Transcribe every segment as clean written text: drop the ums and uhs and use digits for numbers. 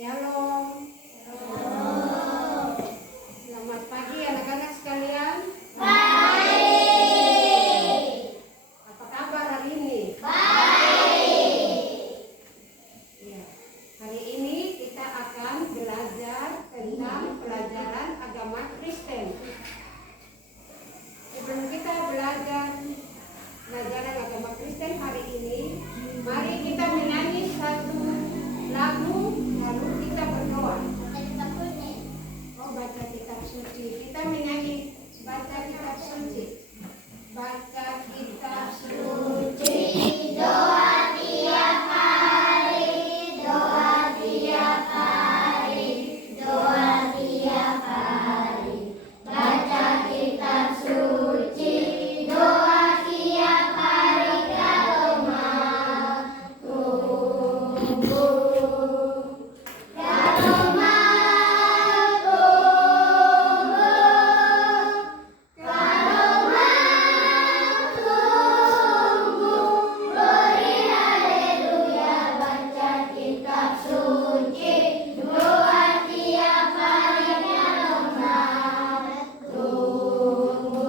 Shalom. Selamat pagi anak-anak sekalian. Baik. Apa kabar hari ini? Baik. Ya. Hari ini kita akan belajar tentang pelajaran agama Kristen. Sebelum kita belajar pelajaran agama Kristen hari ini, mari kita menyanyi satu lagu lalu kita berdoa. Baca kitab suci. Kita menyanyi baca kitab suci. Baca kitab suci. Doa tiap hari, doa tiap hari, doa tiap hari. Baca kitab suci, doa tiap hari kalau mau tumbuh. Kalau mau tumbuh, kalau mau tumbuh, beri haleluya, baca kitab suci, doa tiap hari kalau mau tumbuh.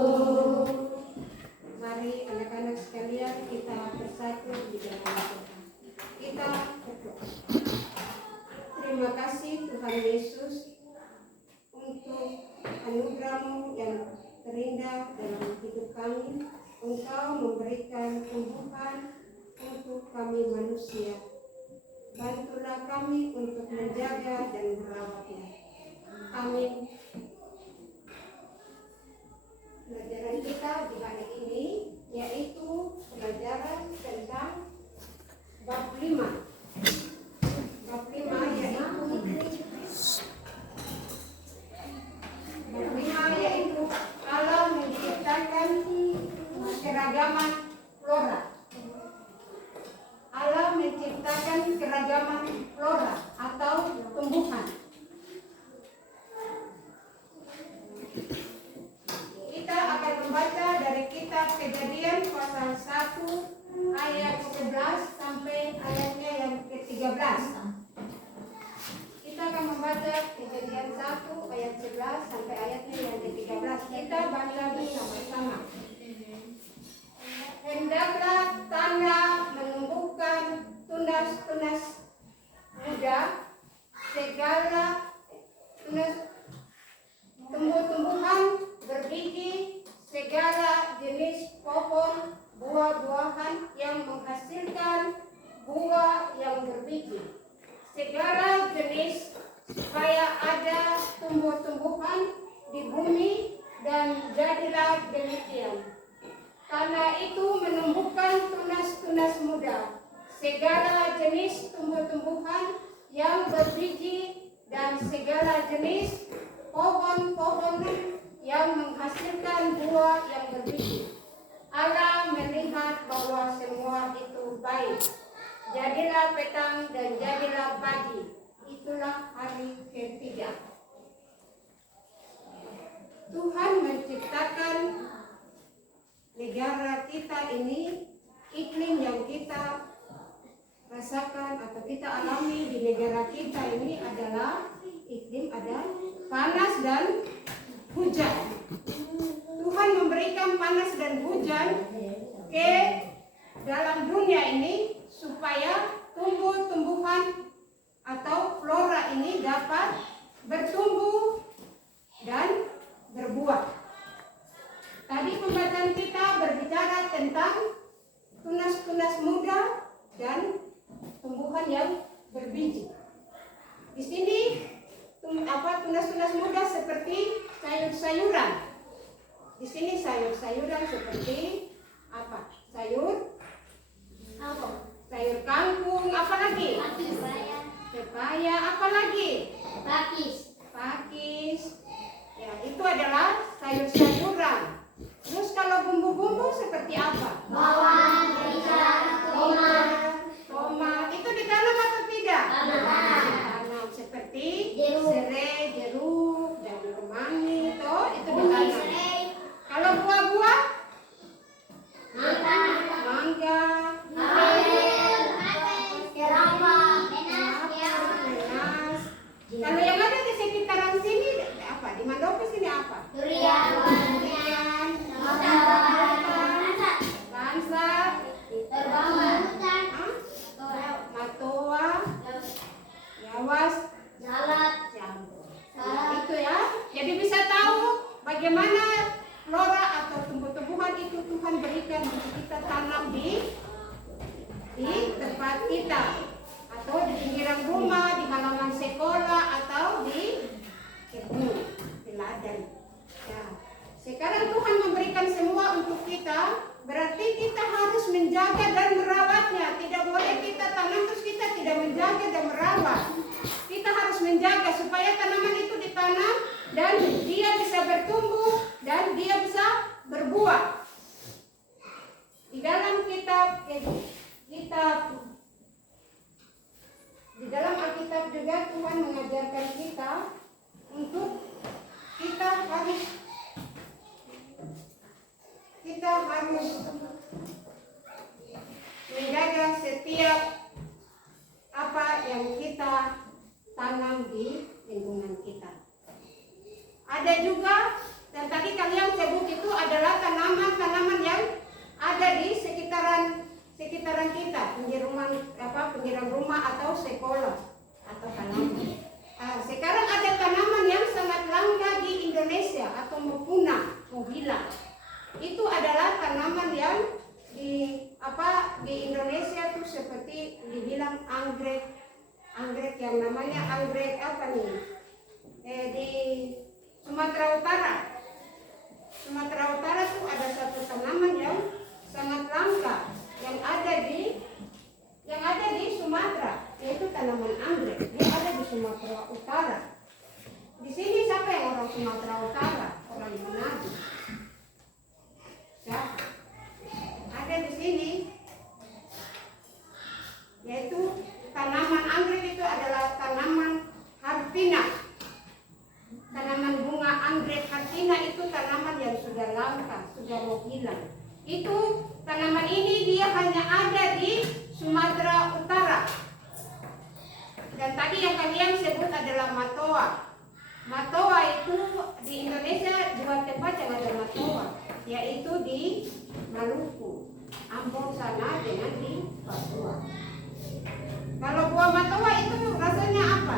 Mari anak-anak sekalian kita bersatu di dalam Tuhan. Kita berdoa. Terima kasih Tuhan Yesus untuk anugerah-Mu yang terindah dalam hidup kami. Engkau memberikan tumbuhan untuk kami manusia. Bantulah kami untuk menjaga dan merawatnya. Amin. Pelajaran kita di hari ini yaitu pelajaran tentang bab 5. Bab 5 yaitu Allah menciptakan keragaman flora. Allah menciptakan keragaman flora atau tumbuhan. Kita akan membaca dari kitab Kejadian pasal 1 ayat 11 sampai ayatnya yang ke-13. Kita akan membaca Kejadian 1 ayat 11 sampai ayatnya yang ke-13. Kita baca bersama-sama. Hendaklah tanah menumbuhkan tunas-tunas muda, segala tunas tumbuh-tumbuhan berbiji, segala jenis pohon buah-buahan yang menghasilkan buah yang berbiji, segala jenis, supaya ada tumbuh-tumbuhan di bumi, dan jadilah demikian. Tanah itu menumbuhkan tunas-tunas muda, segala jenis tumbuh-tumbuhan yang berbiji, dan segala jenis pohon-pohon yang menghasilkan buah yang berbiji. Allah melihat bahwa semua itu baik. Jadilah petang dan jadilah pagi. Itulah hari ketiga. Tuhan menciptakan negara kita ini, iklim yang kita rasakan atau kita alami di negara kita ini adalah iklim ada panas dan hujan. Tuhan memberikan panas dan hujan ke dalam dunia ini supaya tumbuh-tumbuhan atau flora ini dapat bertumbuh dan berbuah. Tadi pembacaan kita berbicara tentang tunas-tunas muda dan tumbuhan yang berbiji. Di sini tunas-tunas muda seperti sayur-sayuran. Di sini sayur-sayuran seperti apa? Sayur kangkung, apa lagi? Pepaya, apa lagi? Pakis. Ya, itu adalah sayur-sayuran. Terus kalau bumbu-bumbu seperti apa? Bawang, merica, tomat. Itu ditanam atau tidak? Ditanam seperti serai, jeruk, dan kemangi. Itu ditanam. Kalau buah-buah? Mangga, apel, apel, nanas, tempat kita, atau di pinggiran rumah, di halaman sekolah, atau di kebun, di ladang. Ya. Sekarang Tuhan memberikan semua untuk kita, berarti kita harus menjaga dan merawatnya. Tidak boleh kita tanam terus kita tidak menjaga dan merawat. Kita harus menjaga supaya tanaman itu ditanam dan dia bisa bertumbuh dan dia bisa berbuah. Di dalam di dalam Alkitab juga Tuhan mengajarkan kita untuk kita harus menjaga setiap apa yang kita tanam di lingkungan kita. Ada juga, dan tadi kalian sebut itu adalah tanaman-tanaman yang ada di sekitaran kita, pinggiran rumah atau sekolah atau tanaman. Sekarang ada tanaman yang sangat langka di Indonesia atau mau punah, mau hilang. Itu adalah tanaman yang di Indonesia tuh seperti dibilang anggrek yang namanya anggrek apa nih? Di Sumatera Utara. Sumatera Utara tuh ada satu tanaman yang sangat langka yang ada di Sumatera, yaitu tanaman anggrek. Dia ada di Sumatera Utara. Di sini siapa yang orang Sumatera Utara? Orang Manado. Ya, ada di sini, yaitu tanaman anggrek itu adalah tanaman hartina. Tanaman bunga anggrek hartina itu tanaman yang sudah langka, sudah mau hilang. Itu tanaman ini dia hanya ada di Sumatera Utara. Dan tadi yang kalian sebut adalah matoa. Matoa itu di Indonesia dua tempat yang ada matoa, yaitu di Maluku, Ambon sana dengan di Papua. Kalau buah matoa itu rasanya apa?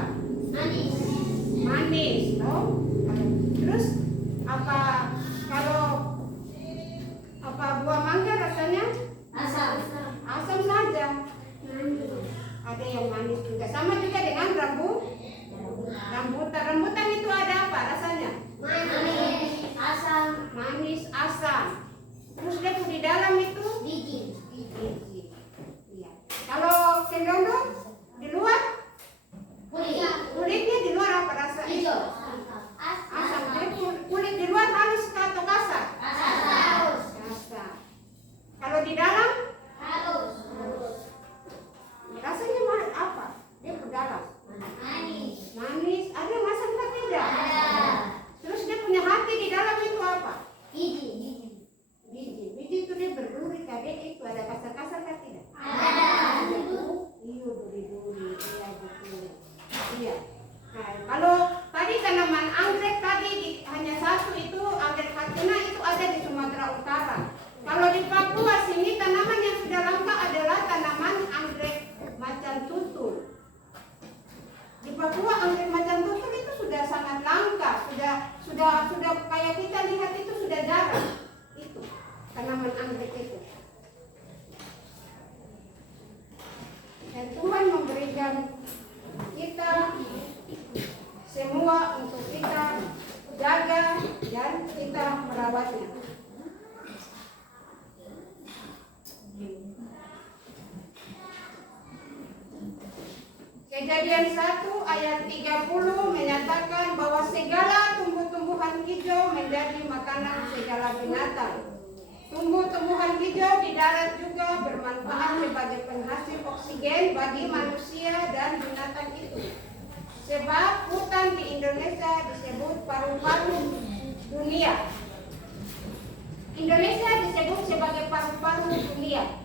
Manis, toh? Terus buah mangga rasanya? Asam saja. Ada yang manis juga. Sama juga dengan rambutan. Rambutan itu ada apa rasanya? Manis, asam. Terus dia di dalam itu biji. Iya. Kalau cendol di luar kulitnya di luar apa rasanya? Hijau. Asam. Jadi kulit di luar halus atau kasar? Kasar. Kalau di dalam? Halus. Rasanya apa? Dia ke dalam. Manis. Ada yang asam tak tidak? Ada. Terus dia punya hati di dalam itu apa? Biji. Biji itu dia berduri, kadek itu ada kasar-kasar tak tidak? Ada. Iya, duri-duri. Iya, betul. Iya. Nah, kalau tadi tanaman anggrek tadi hanya satu itu anggrek hartina itu ada di Sumatera Utara. Kalau di Papua sini tanaman yang sudah langka adalah tanaman anggrek macan tutul. Di Papua anggrek macan tutul itu sudah sangat langka, sudah kayak kita lihat itu sudah jarang. Itu tanaman anggrek itu. Dan Tuhan memberikan kita semua untuk kita jaga dan kita merawatnya. Kejadian 1 ayat 30 menyatakan bahwa segala tumbuh-tumbuhan hijau menjadi makanan segala binatang. Tumbuh-tumbuhan hijau di darat juga bermanfaat sebagai penghasil oksigen bagi manusia dan binatang itu. Sebab hutan di Indonesia disebut paru-paru dunia. Indonesia disebut sebagai paru-paru dunia.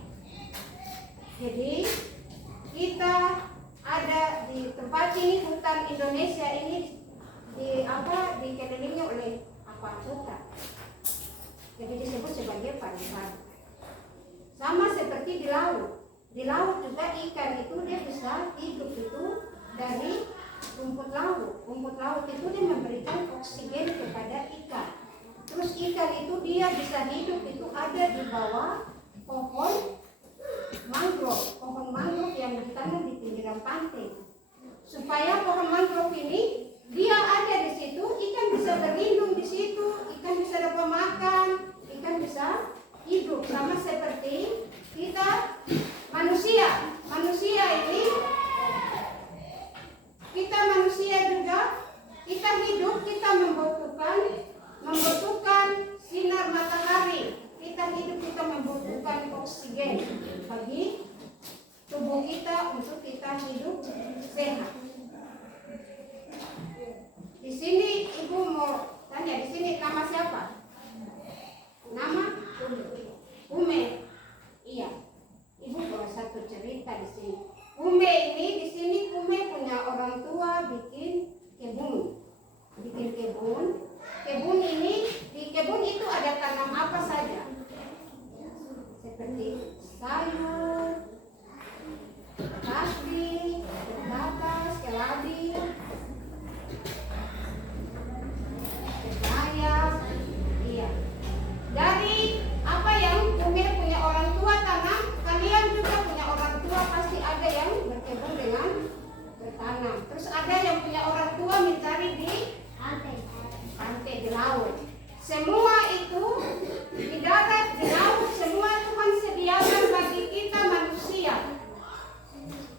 Jadi kita ada di tempat ini, hutan Indonesia ini dikelilingi oleh hutan. Jadi disebut sebagai paru-paru. Sama seperti di laut. Di laut juga ikan itu dia bisa hidup itu dari rumput laut. Rumput laut itu dia memberikan oksigen kepada ikan. Terus ikan itu dia bisa hidup itu ada di bawah pohon pohon mangrove yang ditanam di pinggiran pantai. Supaya pohon mangrove ini dia ada di situ, ikan bisa berlindung di situ, ikan bisa dapat makan, ikan bisa hidup sama seperti kita manusia. Manusia ini kita manusia juga, kita hidup, kita membutuhkan sinar matahari. Kita hidup, kita membutuhkan oksigen bagi tubuh kita untuk kita hidup sehat. Di sini ibu mau tanya, di sini nama siapa? Nama Ume. Iya. Ibu bawa satu cerita di sini. Ume ini di sini Ume punya orang tua bikin kebun. Kebun ini, di kebun itu ada tanam apa saja? Seperti sayur, kasih, patatas, keladi, bayam. Iya. Dari apa yang Ume punya orang tua tanam, kalian juga punya orang tua pasti ada yang berkebun dengan bertanam. Terus ada yang punya orang tua mencari di pantai, di laut. Semua itu di darat, di laut, semua Tuhan sediakan bagi kita manusia.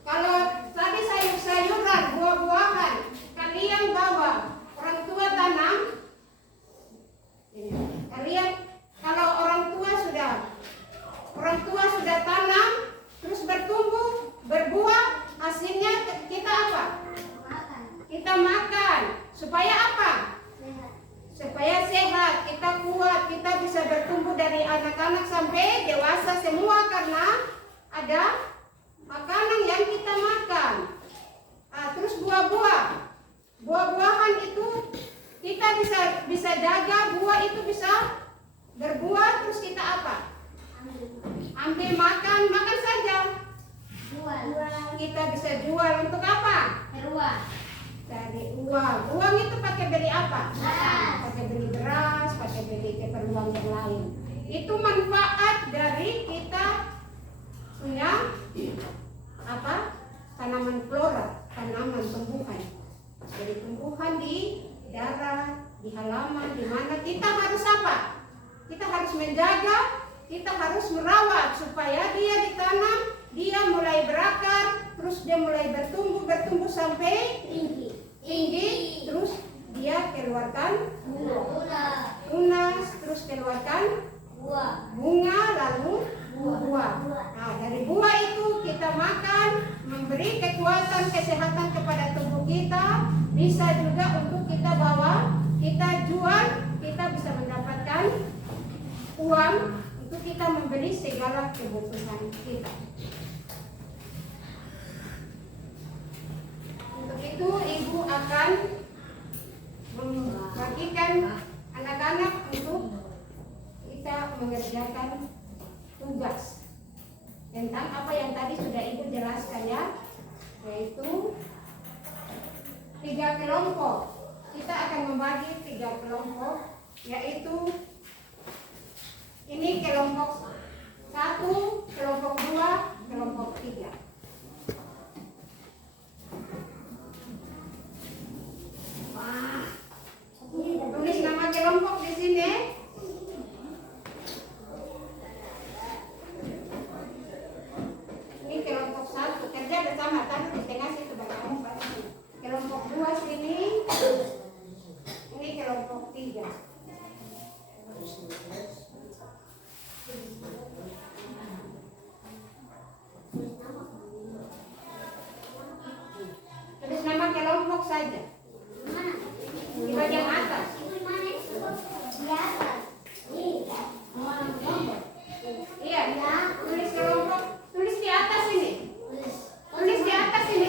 Kalau tadi sayur-sayuran, buah-buahan, kalian bawa, orang tua tanam. Kalian, kalau orang tua sudah tanam, terus bertumbuh, berbuah, hasilnya kita apa? Kita makan. Supaya apa? Supaya sehat, kita kuat, kita bisa bertumbuh dari anak-anak sampai dewasa semua karena ada makanan yang kita makan. Terus buah-buahan itu kita bisa jaga, buah itu bisa berbuah, terus kita apa? Ambil makan saja. Kita bisa jual untuk apa? Cari uang. Uang itu pakai beli apa? Pakai beli beras, pakai beli keperluan yang lain. Itu manfaat dari kita punya apa? Tanaman flora, tanaman tumbuhan. Jadi tumbuhan di darat, di halaman, di mana kita harus apa? Kita harus menjaga, kita harus merawat supaya dia ditanam, dia mulai berakar, terus dia mulai bertumbuh sampai tinggi, terus dia keluarkan tunas, terus keluarkan bunga, lalu buah. Nah, dari buah itu kita makan, memberi kekuatan, kesehatan kepada tubuh kita, bisa juga untuk kita bawa, kita jual, kita bisa mendapatkan uang untuk kita membeli segala kebutuhan kita. Untuk itu ibu akan membagikan anak-anak untuk kita mengerjakan tugas tentang apa yang tadi sudah ibu jelaskan ya, yaitu 3 kelompok. Kita akan membagi 3 kelompok, yaitu ini kelompok 1, kelompok 2, kelompok 3. Tulis nama kelompok di sini. Ini kelompok 1 kerja bersama, taruh di tengah situ kamu. Kelompok 2 sini. Ini kelompok 3. Tulis nama kelompok saja. Di bagian atas. Iya, tulis kelompok, tulis di atas ini. Tulis di atas ini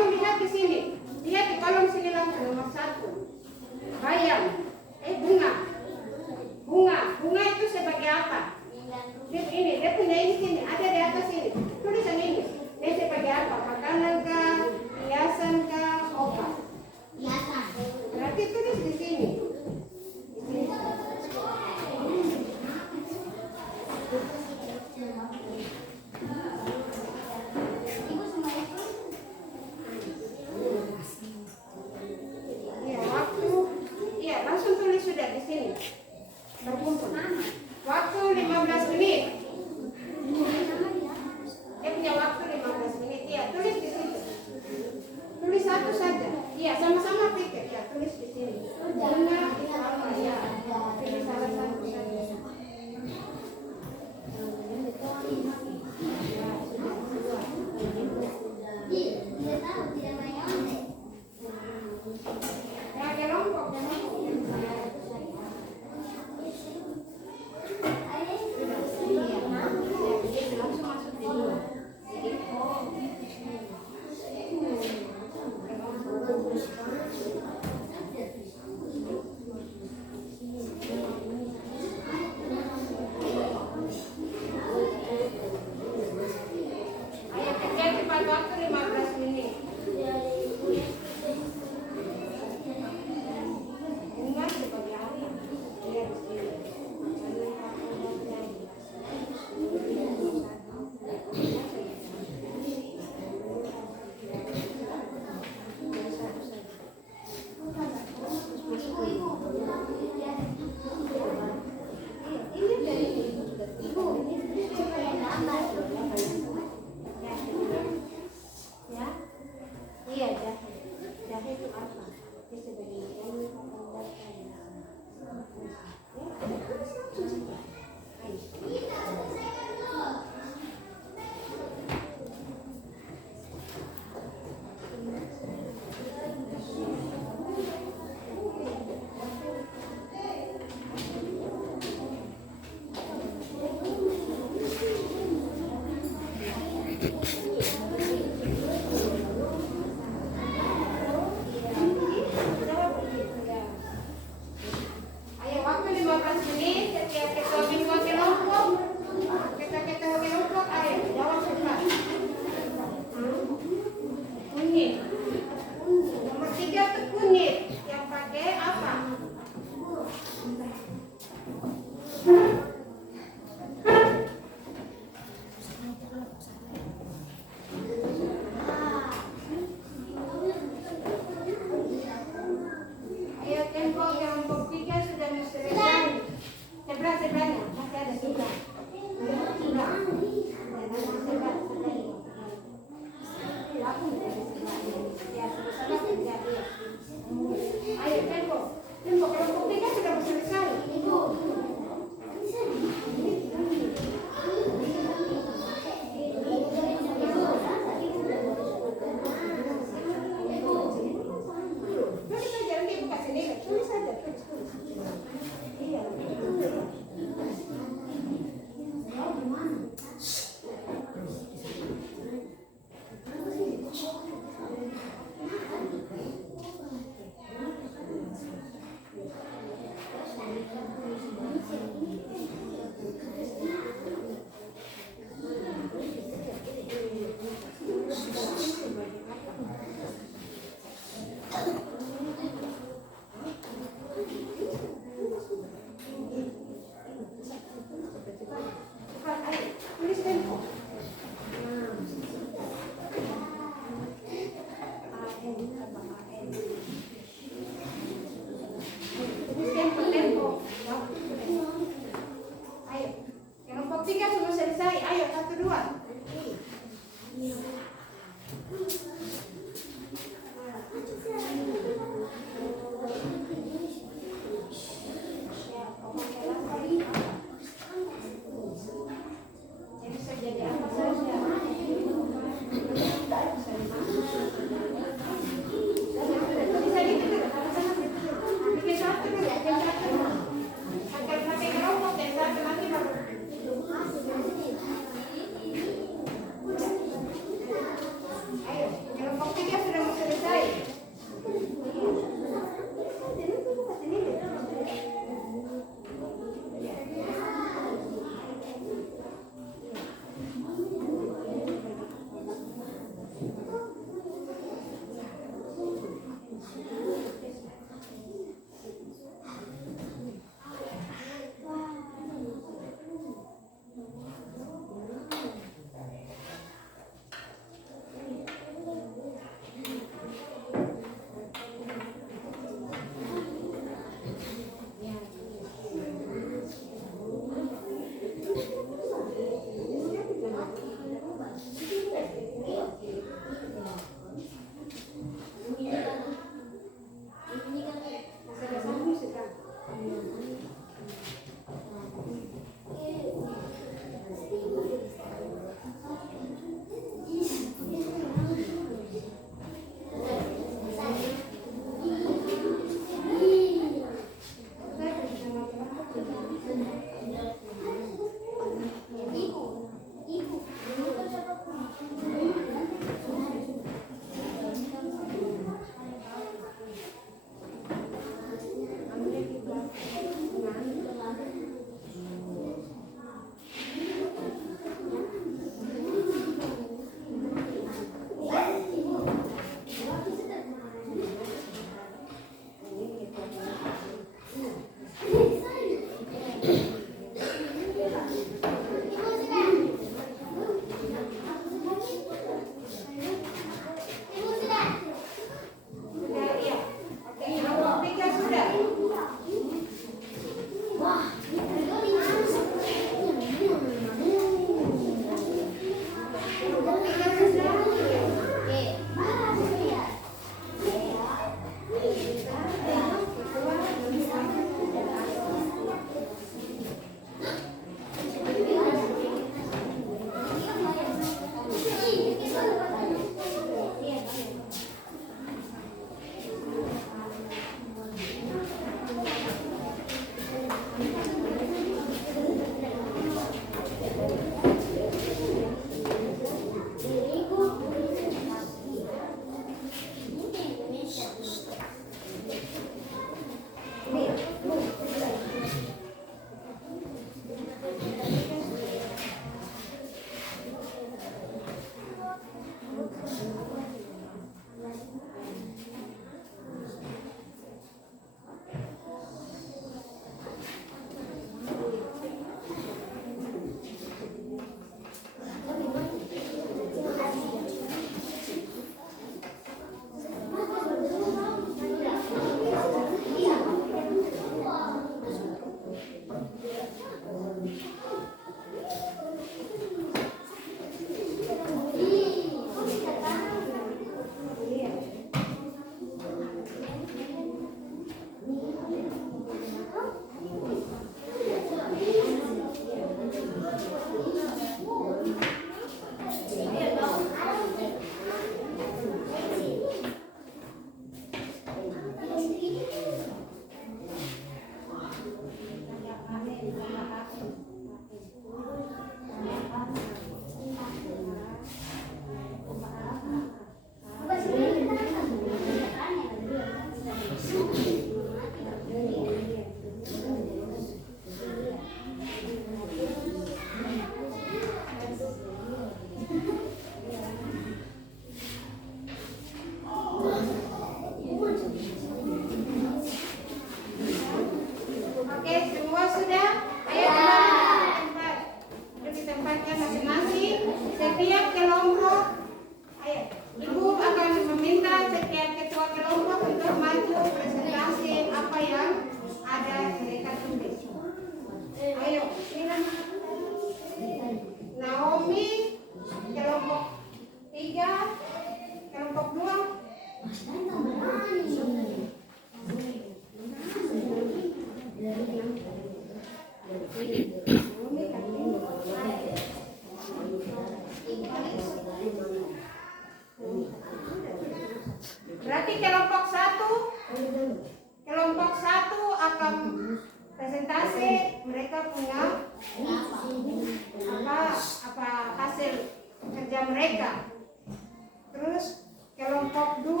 Terus kelompok 2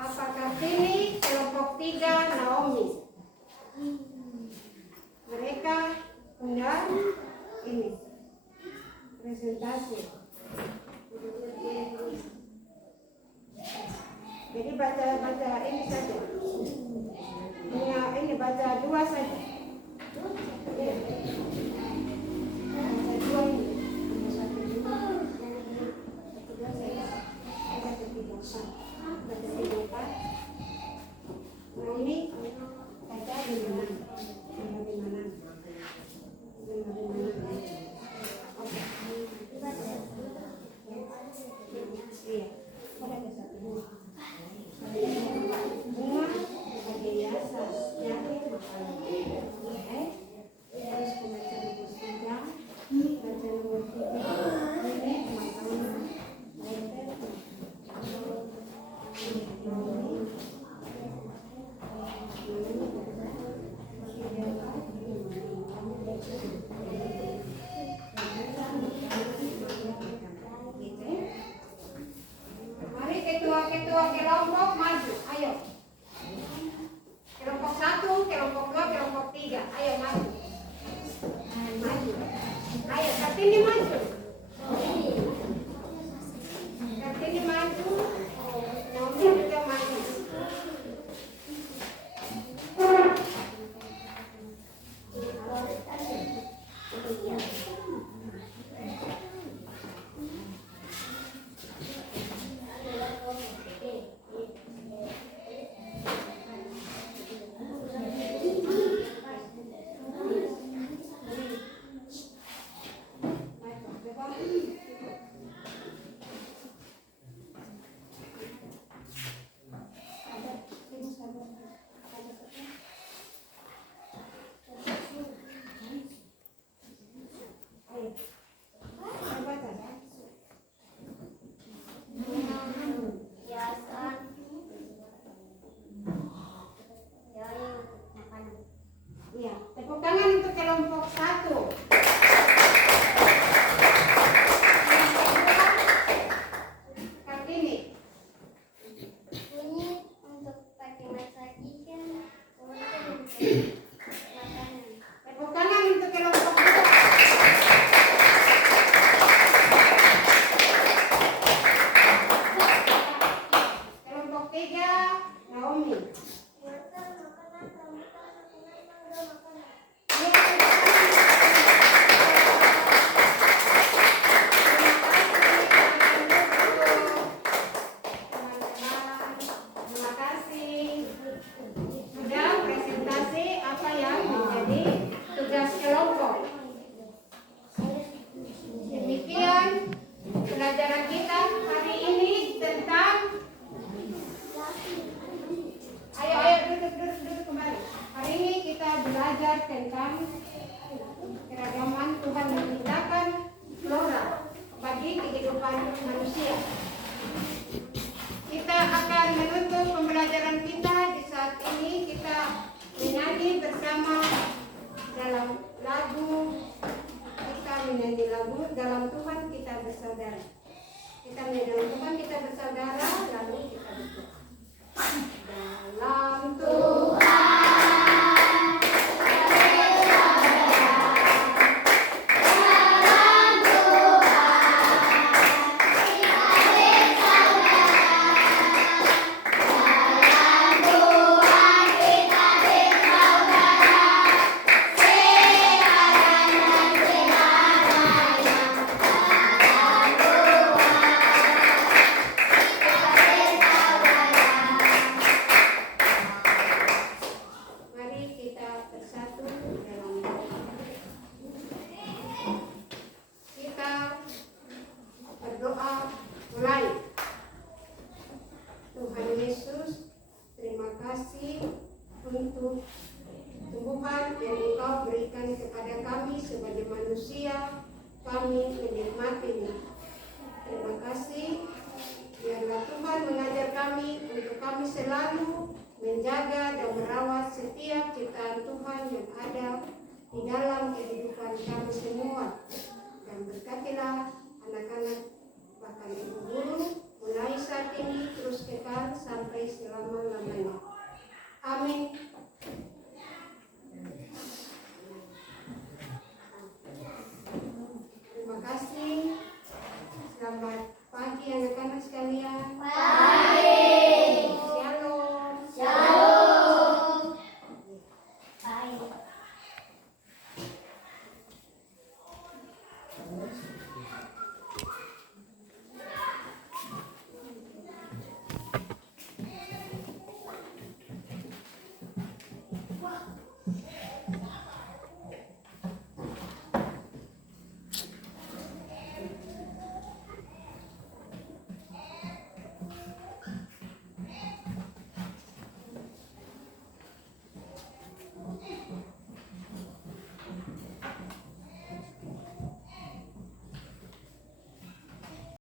apa Kartini, kelompok 3 Naomi. Mereka punya ini presentasi. Jadi baca ini saja. Punya ini baca 2 saja. Ya. Baca 2 ini. Satu dua, ketiga saya. Ada ketiga empat. Baca 3 4. Nah ini baca 5 6. 5 6. Oke. Iya. Ada ke satu. Bunga sebagai hiasan. Ya. Terus pembaca nomor 3. Baca nomor 3. Ini teman-teman. Mari ketua-ketua kelompok maju, ayo. Kelompok 1, kelompok 2, kelompok 3, ayo maju. Maju. Ayo, Kartini maju. Kartini maju. Naomi juga maju. Iya, tepuk tangan untuk kelompok 1. Kartini. Bunyi untuk pakai masajikan, kemudian untuk makanan. Tepuk tangan untuk kelompok 2. Kelompok 3 Naomi. Terima kasih. Sudah presentasi apa yang menjadi tugas kelompok. Demikian pelajaran kita hari ini tentang ayo duduk kembali. Hari ini kita belajar tentang keragaman Tuhan menciptakan flora bagi kehidupan manusia. Kita akan menutup pembelajaran kita di saat ini. Kita menyanyi bersama dalam lagu. Kita menyanyi lagu dalam Tuhan kita bersaudara. Kita menyanyi dalam Tuhan kita bersaudara. Lalu kita berdoa. Dalam Tuhan. Kami menikmatinya. Terima kasih. Biarlah Tuhan mengajar kami untuk kami selalu menjaga dan merawat setiap ciptaan Tuhan yang ada di dalam kehidupan kami semua. Dan berkatilah anak-anak bahkan